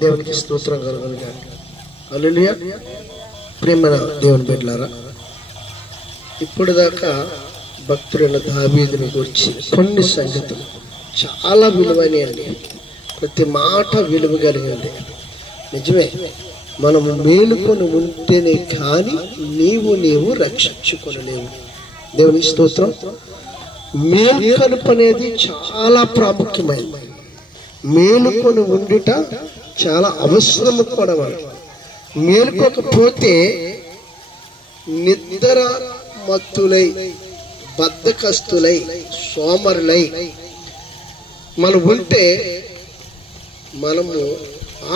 దేవునికి స్తోత్రం కలుగును గాక. హల్లెలూయా. ప్రియమైన దేవుని బిడ్డలారా, ఇప్పుడు దాకా భక్తుడైన దావీదుని గురించి కొన్ని సంగతులు చాలా విలువైనవి. ప్రతి మాట విలువ కలిగింది. నిజమే, మనము మేలుకొని ఉంటేనే కానీ నీవు రక్షించుకొనలేవు. దేవుని స్తోత్రం. మేలుకొలుపు అనేది చాలా ప్రాముఖ్యమైనది. మేలుకొని ఉండుట చాలా అవసరము కూడా. మేలుకోకపోతే నిద్ర మత్తులై, బద్ధకస్తులై, సోమరులై మనం ఉంటే మనము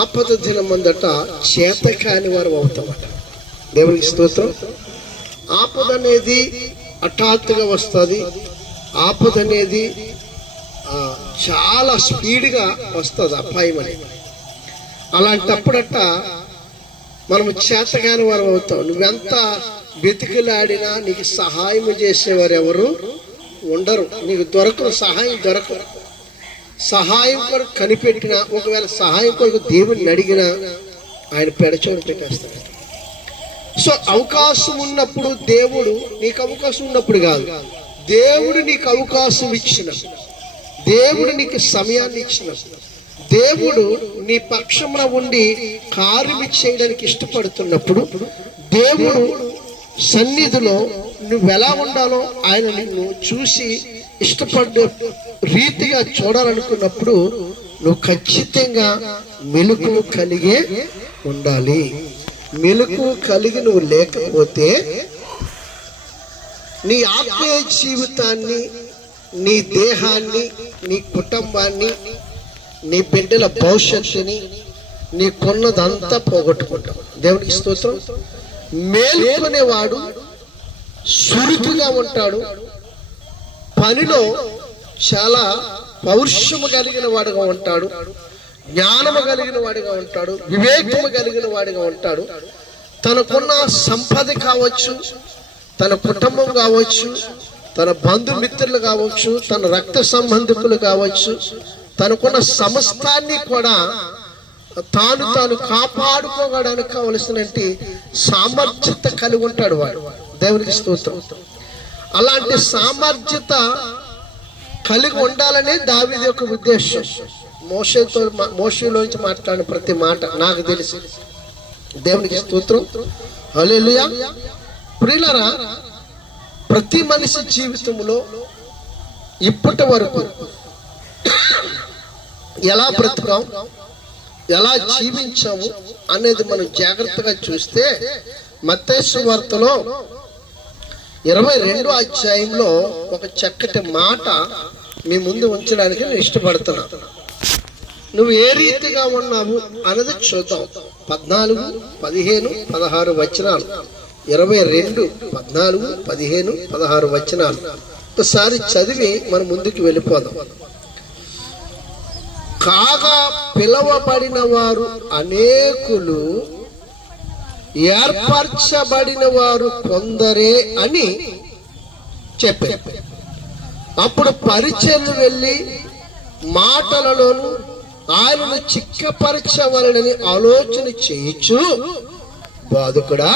ఆపద దినమందట చేతకాని వారు అవుతామట. దేవునికి స్తోత్రం. ఆపద అనేది హఠాత్తుగా వస్తుంది. ఆపద అనేది చాలా స్పీడ్గా వస్తుంది, అపాయం అనేది. అలాంటప్పుడట మనము చేతకాని వారు అవుతాం. నువ్వెంత వెతికిలాడినా నీకు సహాయం చేసేవారు ఎవరు ఉండరు. నీకు దొరకరు, సహాయం దొరకరు. సహాయం కొరకు కనిపెట్టినా, ఒకవేళ సహాయం కొరకు దేవుడిని అడిగినా ఆయన పెడచోడు పెట్టేస్తాడు. సో అవకాశం ఉన్నప్పుడు దేవుడు నీకు అవకాశం ఉన్నప్పుడు కాదు, దేవుడు నీకు అవకాశం ఇచ్చిన, దేవుడు నీకు సమయాన్ని ఇచ్చిన, దేవుడు నీ పక్షమున ఉండి కార్యం చేయడానికి ఇష్టపడుతున్నప్పుడు, దేవుడు సన్నిధిలో నువ్వెలా ఉండాలో ఆయన నిన్ను చూసి ఇష్టపడే రీతిగా చూడాలనుకున్నప్పుడు నువ్వు ఖచ్చితంగా మెలకువ కలిగే ఉండాలి. మెలకువ కలిగి నువ్వు లేకపోతే నీ ఆత్మీయ జీవితాన్ని, నీ దేహాన్ని, నీ కుటుంబాన్ని, నీ బిడ్డల భవిష్యత్తుని, నీకున్నదంతా పోగొట్టుకుంటావు. దేవునికి స్తోత్రం. మేల్కొనేవాడు సురుకుగా ఉంటాడు, పనిలో చాలా పౌరుషము కలిగిన వాడుగా ఉంటాడు, జ్ఞానము కలిగిన వాడిగా ఉంటాడు, వివేకము కలిగిన వాడిగా ఉంటాడు. తనకున్న సంపద కావచ్చు, తన కుటుంబం కావచ్చు, తన బంధుమిత్రులు కావచ్చు, తన రక్త సంబంధికులు కావచ్చు, తనకున్న సమస్తాన్ని కూడా తాను కాపాడుకోవడానికి కావలసిన సామర్థ్యత కలిగి ఉంటాడు వాడు. దేవునికి స్తోత్రం. అలాంటి సామర్థ్యత కలిగి ఉండాలనే దావీదు యొక్క ఉద్దేశం. మోషేలోంచి మాట్లాడిన ప్రతి మాట నాకు తెలుసు. దేవునికి స్తోత్రం. హల్లెలూయా. ప్రియులారా, ప్రతి మనిషి జీవితంలో ఇప్పటి వరకు ఎలా బ్రతుకాం, ఎలా జీవించాము అనేది మనం జాగ్రత్తగా చూస్తే మత్తయి సువార్తలో 22వ అధ్యాయంలో ఒక చక్కటి మాట మీ ముందు ఉంచడానికి నేను ఇష్టపడుతున్నాను. నువ్వు ఏ రీతిగా ఉన్నావు అన్నది చూద్దాం. 14, 15, 16 వచనాలు. 22, 14, 15, 16 వచనాలు ఒకసారి చదివి మనం ముందుకు వెళ్ళిపోదాం. కాగా పిలవబడిన వారు అనేకులు, ఏర్పరచబడిన వారు కొందరే అని చెప్పారు. అప్పుడు పరిచర్లు వెళ్ళి మాటలలోను ఆయనను చిక్కపరచవలనని ఆలోచన చేయొచ్చు. బోధకుడా,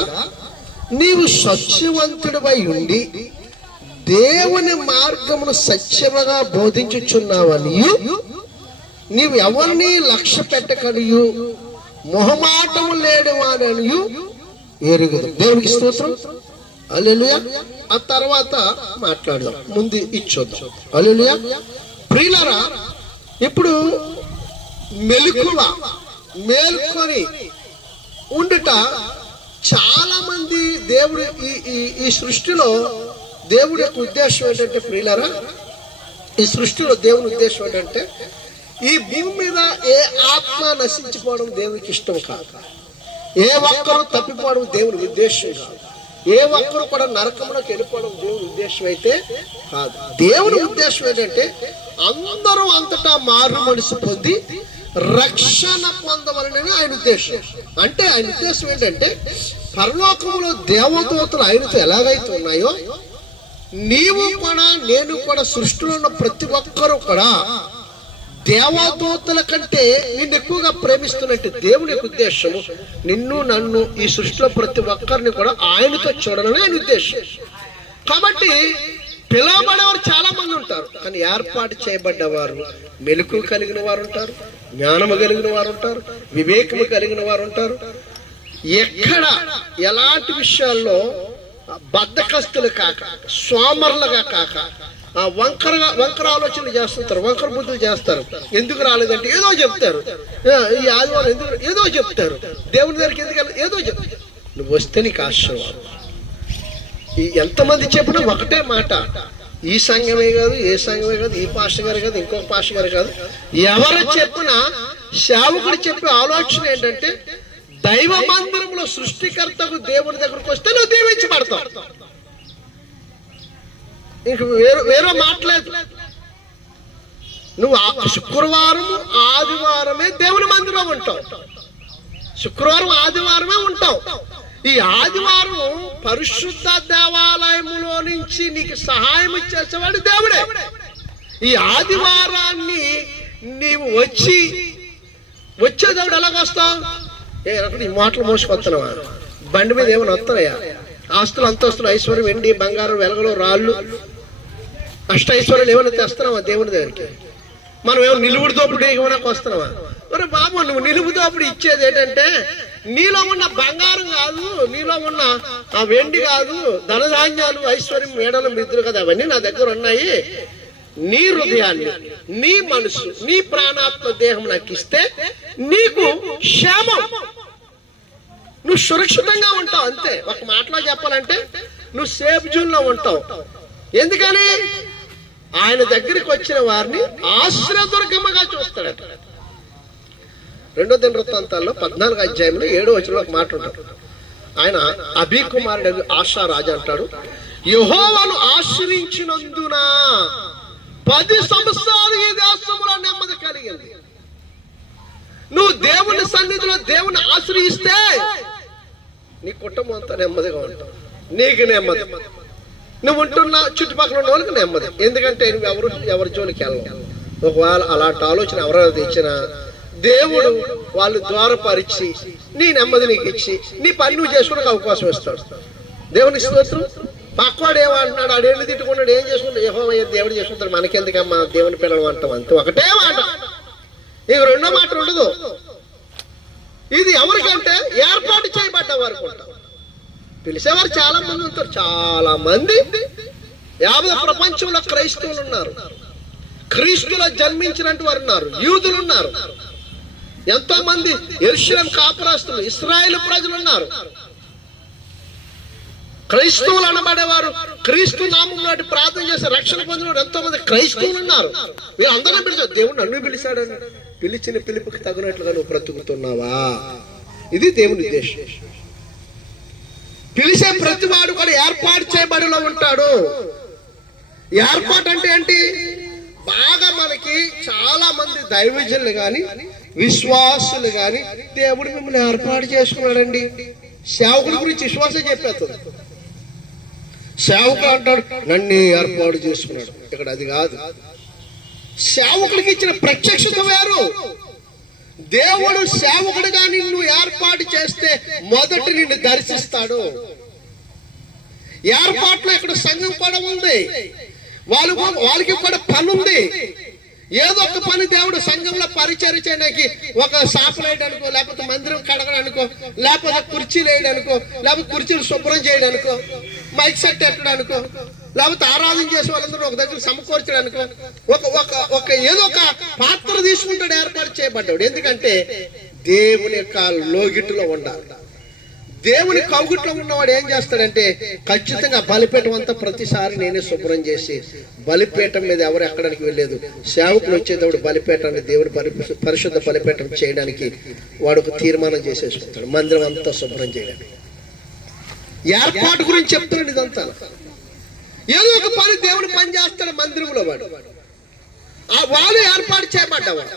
నీవు సత్యవంతుడివై ఉండి దేవుని మార్గమును సత్యముగా బోధించుచున్నావని నీవు ఎవరిని లక్ష్య పెట్టకనియు మొహమాటము లేనివాడనియు ఎరుగుదు. దేవునికి స్తోత్రం. హల్లెలూయా. ఆ తర్వాత మాట్లాడదాం, ముందు ఇచ్చొద్దాం. హల్లెలూయా. ప్రియులారా, ఇప్పుడు మేల్కొని ఉండుట చాలా మంది దేవుడు ఈ సృష్టిలో దేవుడి యొక్క ఉద్దేశం ఏంటంటే, ప్రియులారా, ఈ సృష్టిలో దేవుని ఉద్దేశం ఏంటంటే ఈ భూమి మీద ఏ ఆత్మ నశించిపోవడం దేవునికి ఇష్టం కాదు. ఏ ఒక్కరు తప్పిపోవడం దేవుని ఉద్దేశం కాదు. ఏ ఒక్కరు కూడా నరకంలోకి వెళ్ళిపోవడం దేవుని ఉద్దేశం అయితే కాదు. దేవుని ఉద్దేశం ఏంటంటే అందరూ అంతటా మారు మనసు పొంది రక్షణ పొందవలనని ఆయన ఉద్దేశం. అంటే ఆయన ఉద్దేశం ఏంటంటే పరలోకంలో దేవదూతలు ఆయనతో ఎలాగైతే ఉన్నాయో నీవు కూడా నేను కూడా సృష్టిలో ఉన్న ప్రతి ఒక్కరూ కూడా దేవదూతల కంటే నిన్ను ఎక్కువగా ప్రేమిస్తున్నట్టు దేవుని యొక్క ఉద్దేశము నిన్ను నన్ను ఈ సృష్టిలో ప్రతి ఒక్కరిని కూడా ఆయనతో చూడాలని ఆయన ఉద్దేశం. కాబట్టి పిలవబడేవారు చాలా మంది ఉంటారు, కానీ ఏర్పాటు చేయబడ్డవారు మెలకు కలిగిన వారు ఉంటారు, జ్ఞానము కలిగిన వారు ఉంటారు, వివేకము కలిగిన వారు ఉంటారు. ఎక్కడ ఎలాంటి విషయాల్లో బద్ధకస్తులు కాక, సోమరులుగా కాక, వంకర ఆలోచనలు చేస్తుంటారు, వంకర బుద్ధులు చేస్తారు. ఎందుకు రాలేదంటే ఏదో చెప్తారు, ఈ ఆదివారం ఎందుకు ఏదో చెప్తారు, దేవుని దగ్గరికి ఎందుకు ఏదో చెప్తారు. నువ్వు వస్తే నీకు ఆశీర్వాదం. ఎంతమంది చెప్పినా ఒకటే మాట, ఈ సంఘమే కాదు, ఏ సంఘమే కాదు, ఈ పాస్టర్ గారు కాదు, ఇంకొక పాస్టర్ గారు కాదు, ఎవరు చెప్పినా సేవకుడు చెప్పే ఆలోచన ఏంటంటే దైవ మందిరంలో సృష్టికర్తకు దేవుని దగ్గరకు వస్తే నువ్వు దీవించబడతావు. ఇంక వేరే మాట్లేదు. నువ్వు శుక్రవారం ఆదివారమే దేవుని మందిరంలో ఉంటావు, శుక్రవారం ఆదివారమే ఉంటావు. ఈ ఆదివారం పరిశుద్ధ దేవాలయములో నుంచి నీకు సహాయం చేసేవాడు దేవుడే. ఈ ఆదివారాన్ని నీవు వచ్చే దేవుడు ఎలాగొస్తావు? ఈ మాటలు మోసుకొస్తున్నావా? బండి మీద ఏమైనా వస్తాయా? ఆస్తులు అంతస్తులు ఐశ్వర్యం వెండి బంగారం వెలగలు రాళ్ళు అష్టైశ్వర్యాలు ఏమైనా తెస్తున్నావా దేవుని దగ్గరికి? మనం ఏమో నిలువుడు దోపుడు ఏమైనా వస్తున్నావా? మరి బాబు, నువ్వు నిలువు దోపుడు ఇచ్చేది ఏంటంటే నీలో ఉన్న బంగారం కాదు, నీలో ఉన్న ఆ వెండి కాదు, ధనధాన్యాలు ఐశ్వర్యం మేడలు మిద్దులు కదా, అవన్నీ నా దగ్గర ఉన్నాయి. నీ హృదయాన్ని, నీ మనసు, నీ ప్రాణాత్మ దేహం నాకు ఇస్తే నీకు క్షేమం, నువ్వు సురక్షితంగా ఉంటావు. అంతే. ఒక మాటలో చెప్పాలంటే నువ్వు సేఫ్ జోన్ లో ఉంటావు. ఎందుకని? ఆయన దగ్గరికి వచ్చిన వారిని ఆశ్రయదుర్గమ్మగా చూస్తాడట. 2వ దినవృత్తాంతాల్లో 14వ అధ్యాయంలో 7వ వచనంలో ఒక మాట ఉంటాడు. ఆయన అభికుమారుడు ఆశా రాజు అంటాడు, యెహోవాను ఆశ్రయించినందున 10 సంవత్సరాలు ఈ దేశంలో నెమ్మది కలిగింది. నువ్వు దేవుని సన్నిధిలో దేవుని ఆశ్రయిస్తే నీ కుటుంబం అంతా నెమ్మదిగా ఉంటావు, నీకు నెమ్మది, నువ్వు ఉంటున్న చుట్టుపక్కల ఉన్న వాళ్ళకి నెమ్మది. ఎందుకంటే నువ్వు ఎవరి జోలికి వెళ్ళవు. ఒకవేళ అలాంటి ఆలోచన ఎవరైనా తెచ్చినా దేవుడు వాళ్ళు ద్వారపరిచి నీ నెమ్మది నీకు ఇచ్చి నీ పని నువ్వు చేసుకోవడానికి అవకాశం ఇస్తాడు. దేవుని స్తోత్రం. పక్కవాడు ఏమంటున్నాడు, ఆడేళ్ళు తిట్టుకున్నాడు, ఏం చేసుకుంటాడు, యెహోవా దేవుడు చేసుకుంటాడు, మనకెందుకమ్మా దేవుని పిల్లలు అంటాం. అంతే, ఒకటే మాట, ఇక రెండో మాట ఉండదు. ఇది ఎవరికంటే ఏర్పాటు చేయబడ్డ వారికి ఉంటాం. పిలిచేవారు చాలా మంది ఉంటారు, చాలా మంది. యావత్ ప్రపంచంలో క్రైస్తవులు ఉన్నారు, క్రీస్తులో జన్మించినట్టు వారు ఉన్నారు, యూదులు ఉన్నారు, ఎంతో మంది యెరూషలేము కాపురస్తులు ఇశ్రాయేలు ప్రజలు ఉన్నారు. క్రైస్తవులు అనబడేవారు క్రీస్తు నామంలో ప్రార్థన చేసి రక్షణ పొందిన ఎంతో మంది క్రైస్తవులు ఉన్నారు. వీళ్ళందరూ పిలిచారు, దేవుడు నన్ను పిలిచాడని. పిలిచిన పిలుపుకి తగినట్లుగా నువ్వు బ్రతుకుతున్నావా? ఇది దేవుని ఉద్దేశం. పిలిచే ప్రతి వాడు కూడా ఏర్పాటు చేయబడిలో ఉంటాడు. ఏర్పాటు అంటే ఏంటి? బాగా మనకి చాలా మంది దైవజనులు గాని విశ్వాసులు గాని దేవుడు మిమ్మల్ని ఏర్పాటు చేసుకున్నాడండి. సేవకుల గురించి విశ్వాసం చెప్పేస్తుంది. సేవకుడు అంటాడు నన్ను ఏర్పాటు చేసుకున్నాడు. ఇక్కడ అది కాదు. సేవకుడికి ఇచ్చిన ప్రత్యక్షత వేరు. దేవుడు సేవకుడిగా నిన్ను ఏర్పాటు చేస్తే మొదట నిన్ను దర్శిస్తాడు. ఏర్పాట్లో ఇక్కడ సంఘం కూడా ఉంది, వాళ్ళకి కూడా పని ఉంది. ఏదో ఒక పని దేవుడు సంఘంలో పరిచయం చేయడానికి, ఒక షాపులు వేయడానికో, లేకపోతే మందిరం కడగడానికో, లేకపోతే కుర్చీలు వేయడానికో, లేకపోతే కుర్చీలు శుభ్రం చేయడానికో, మైక్ సెట్ ఎట్టడానికో, లేకపోతే ఆరాధన చేసే వాళ్ళందరూ ఒక దగ్గర సమకూర్చడానికో ఒక ఏదో ఒక పాత్ర తీసుకుంటాడు ఏర్పాటు చేయబడ్డాడు. ఎందుకంటే దేవుని యొక్క లోగిట్లో ఉండాలి. దేవుని కౌగిట్లో ఉన్నవాడు ఏం చేస్తాడంటే ఖచ్చితంగా బలిపీఠం అంతా ప్రతిసారి నేనే శుభ్రం చేసి, బలిపీఠం మీద ఎవరు ఎక్కడానికి వెళ్ళలేదు, సేవకులు వచ్చేటప్పుడు బలిపీఠాన్ని దేవుని పరిశుద్ధ బలిపీఠం చేయడానికి వాడు ఒక తీర్మానం చేసేసుకుంటాడు, మందిరం అంతా శుభ్రం చేయడానికి. ఏర్పాటు గురించి చెప్తున్నాడు. ఇదంతా ఏదో ఒక పని దేవుడు పని చేస్తాడు మందిరంలో. వాడు ఏర్పాటు చేయబడ్డవాడు.